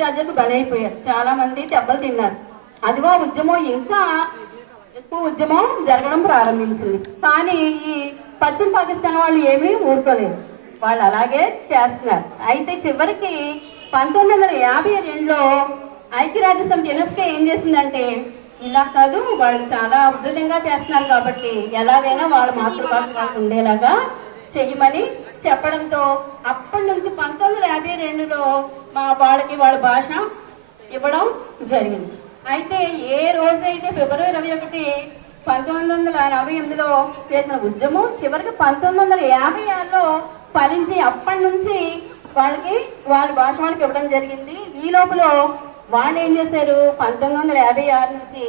ఛార్జీలకు బలైపోయారు చాలా మంది దెబ్బలు తిన్నారు. అదిగో ఉద్యమం ఇంకా ఎక్కువ ఉద్యమం జరగడం ప్రారంభించింది. కానీ ఈ పశ్చిమ పాకిస్తాన్ వాళ్ళు ఏమీ ఊరుకోలేదు. వాళ్ళు అలాగే చేస్తున్నారు. అయితే చివరికి పంతొమ్మిది వందల యాభై రెండులో ఐక్యరాజ్య సమితి యునెస్కో ఏం చేసిందంటే ఇలా కాదు వాళ్ళు చాలా ఉధృతంగా చేస్తున్నారు కాబట్టి ఎలాగైనా వాళ్ళ మాతృభాష ఉండేలాగా చెయ్యమని చెప్పడంతో అప్పటి నుంచి పంతొమ్మిది వందల యాభై రెండులో మా వాళ్ళకి వాళ్ళ భాష ఇవ్వడం జరిగింది. అయితే ఏ రోజైతే ఫిబ్రవరి ఇరవై ఒకటి పంతొమ్మిది వందల నలభై ఎనిమిదిలో చేసిన ఉద్యమం చివరికి పంతొమ్మిది వందల యాభై ఆరులో ఫలించి అప్పటి నుంచి వాళ్ళకి వాళ్ళ భాష వాళ్ళకి ఇవ్వడం జరిగింది. ఈ లోపల వాళ్ళు ఏం చేశారు? పంతొమ్మిది వందల యాభై ఆరు నుంచి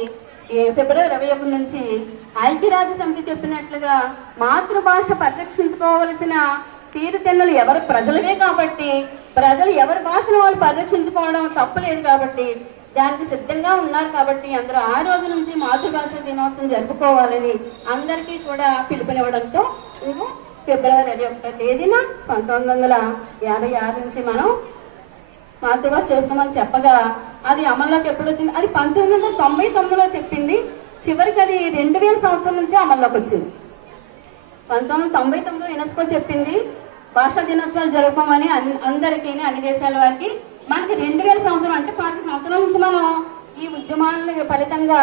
ఫిబ్రవరి ఇరవై ఒకటి నుంచి ఐక్యరాజ్య సమితి చెప్పినట్లుగా మాతృభాష పరిరక్షించుకోవలసిన తీరుతెల్లలు ఎవరు ప్రజలవే కాబట్టి ప్రజలు ఎవరి భాషను వాళ్ళు పరిరక్షించుకోవడం తప్పులేదు కాబట్టి దానికి సిద్ధంగా ఉన్నారు కాబట్టి అందరూ ఆ రోజు నుంచి మాతృభాష దినోత్సవం జరుపుకోవాలని అందరికీ కూడా పిలుపునివ్వడంతో మేము ఫిబ్రవరి ఇరవై ఒకటో తేదీన పంతొమ్మిది వందల యాభై ఆరు నుంచి మనం మాతృభాష చేస్తామని చెప్పగా అది అమల్లోకి ఎప్పుడు వచ్చింది? అది పంతొమ్మిది వందల తొంభై తొమ్మిదిలో చెప్పింది. చివరికి అది రెండు వేల సంవత్సరం నుంచి అమల్లోకి వచ్చింది. పంతొమ్మిది తొంభై తొమ్మిదిలో యునెస్కో చెప్పింది భాషా దినోత్సవాలు జరుపుకోమని అందరికీ అన్ని దేశాల వారికి మనకి రెండు వేల సంవత్సరం అంటే పాతి సంవత్సరం నుంచి మనం ఈ ఉద్యమాల ఫలితంగా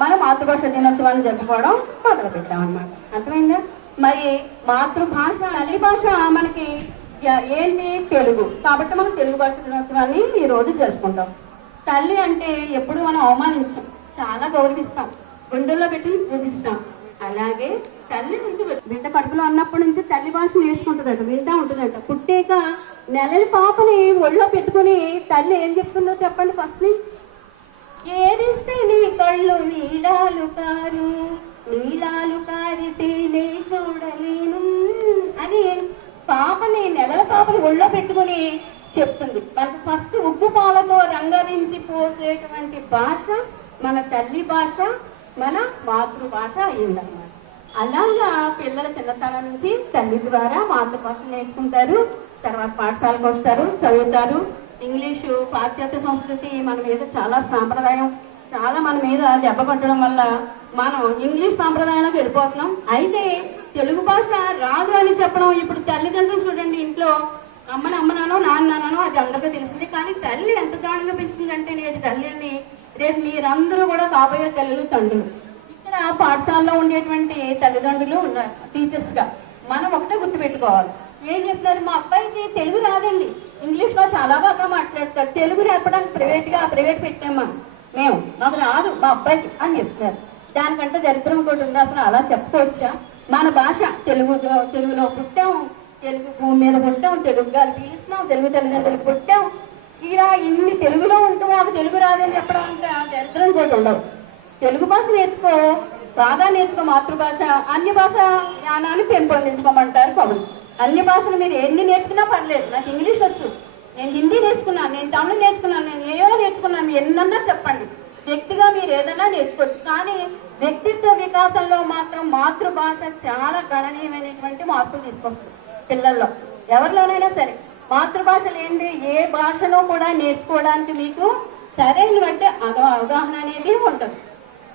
మన మాతృభాష దినోత్సవాన్ని జరుపుకోవడం మొదలు పెట్టామన్నమాట అర్థమైందా? మరి మాతృభాష తల్లి భాష మనకి ఏంటి? తెలుగు. కాబట్టి మనం తెలుగు భాష దినోత్సవాన్ని ఈ రోజు జరుపుకుంటాం. తల్లి అంటే ఎప్పుడు మనం అవమానించాం. చాలా గౌరవిస్తాం. గుండెల్లో పెట్టి పూజిస్తాం. అలాగే తల్లి నుంచి బిడ్డ కడుపులో ఉన్నప్పటి నుంచి తల్లి భాష నేర్చుకుంటుందట వింటా ఉంటుందట. పుట్టాక నెలల పాపని ఒళ్ళో పెట్టుకుని తల్లి ఏం చెప్తుందో చెప్పండి ఫస్ట్ ఏదిస్తే నీ కళ్ళు నీలాలు కారు నీలాలు కారితేనే చూడలేను అని పాపని నెలల పాపని ఒళ్ళో పెట్టుకుని చెప్తుంది. మనకు ఫస్ట్ ఉప్పు పాలతో రంగరించి పోసేటువంటి భాష మన తల్లి భాష మన మాతృభాష అయిందన్నమాట అలాగా పిల్లల చిన్నతనం నుంచి తల్లి ద్వారా మాతృభాష నేర్చుకుంటారు తర్వాత పాఠశాలకు వస్తారు చదువుతారు. ఇంగ్లీషు పాశ్చాత్య సంస్కృతి మన మీద చాలా సాంప్రదాయం. చాలా మన మీద దెబ్బ కొట్టడం వల్ల మనం ఇంగ్లీష్ సాంప్రదాయంలోకి వెళ్ళిపోతున్నాం. అయితే తెలుగు భాష రాదు అని చెప్పడం ఇప్పుడు తల్లిదండ్రులు చూడండి ఇంట్లో అమ్మని అమ్మనానో నాన్ననో అది అందరికీ తెలిసింది. కానీ తల్లి ఎంత దారుణంగా పెంచుతుందంటే నేటి తల్లిని రేపు మీరందరూ కూడా కాబోయే తల్లులు తండ్రులు. ఇక్కడ పాఠశాలలో ఉండేటువంటి తల్లిదండ్రులు ఉన్నారు టీచర్స్గా. మనం ఒకటే గుర్తుపెట్టుకోవాలి. ఏం చెప్తున్నారు? మా అబ్బాయికి తెలుగు రాదండి. ఇంగ్లీష్లో చాలా బాగా మాట్లాడతాడు. తెలుగు నేర్పడానికి ప్రైవేట్గా ప్రైవేట్ పెట్టామా మేము. మాకు రాదు మా అబ్బాయికి అని చెప్తున్నారు. దానికంటే దరిద్రం కూడా ఉంది. అసలు అలా చెప్పుకోవచ్చా మన భాష తెలుగు తెలుగులో పుట్టాం. తెలుగు భూమి మీద పుట్టాం. తెలుగు గారు పీలుస్తున్నాం. తెలుగు తల్లిదండ్రులు పుట్టాం. ఇలా ఇన్ని తెలుగులో ఉంటూ మాకు తెలుగు రాదని చెప్పడం అంటే ఆ దరిద్రం కూడా ఉండవు తెలుగు భాష నేర్చుకో బాగా నేర్చుకో మాతృభాష అన్య భాష జ్ఞానాన్ని పెంపొందించుకోమంటారు కవులు. అన్య భాషలు మీరు ఎన్ని నేర్చుకున్నా పర్లేదు నాకు ఇంగ్లీష్ వచ్చు. నేను హిందీ నేర్చుకున్నాను నేను తమిళ నేర్చుకున్నాను నేను ఏవో నేర్చుకున్నాను ఎన్నన్నా చెప్పండి. వ్యక్తిగా మీరు ఏదైనా నేర్చుకోవచ్చు కానీ వ్యక్తిత్వ వికాసంలో మాత్రం మాతృభాష చాలా గణనీయమైనటువంటి మార్పులు తీసుకొస్తుంది పిల్లల్లో. ఎవరిలోనైనా సరే మాతృభాష లేనిది ఏ భాషలో కూడా నేర్చుకోవడానికి మీకు సరైనటువంటి అవగాహన అనేది ఉంటుంది.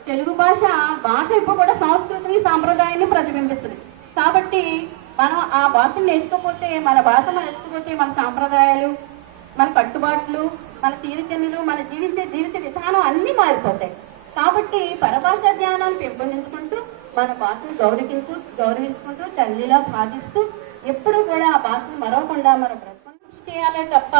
తెలుగు భాష భాష ఇప్పుడు కూడా సంస్కృతిని సాంప్రదాయాన్ని ప్రతిబింబిస్తుంది. కాబట్టి మనం ఆ భాషను నేర్చుకోకపోతే మన భాష నేర్చుకోకపోతే మన సాంప్రదాయాలు మన కట్టుబాట్లు మన తీరుతెన్నులు మన జీవించే జీవిత విధానం అన్నీ మారిపోతాయి. కాబట్టి పరభాష జ్ఞానాన్ని పెంపొందించుకుంటూ మన భాషను గౌరవించు గౌరవించుకుంటూ తల్లిలా భావిస్తూ ఎప్పుడూ కూడా ఆ భాషను మరవకుండా మనం ప్రపంచం చేయాలే తప్ప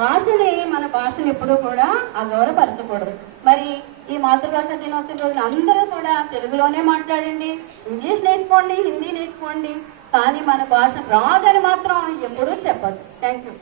భాషని మన భాషను ఎప్పుడూ కూడా అగౌరవపరచకూడదు. మరి ఈ మాతృభాష దినోత్సవం రోజున అందరూ కూడా తెలుగులోనే మాట్లాడండి ఇంగ్లీష్ నేర్చుకోండి హిందీ నేర్చుకోండి. కానీ మన భాష రాదని మాత్రం ఎప్పుడూ చెప్పదు. Thank you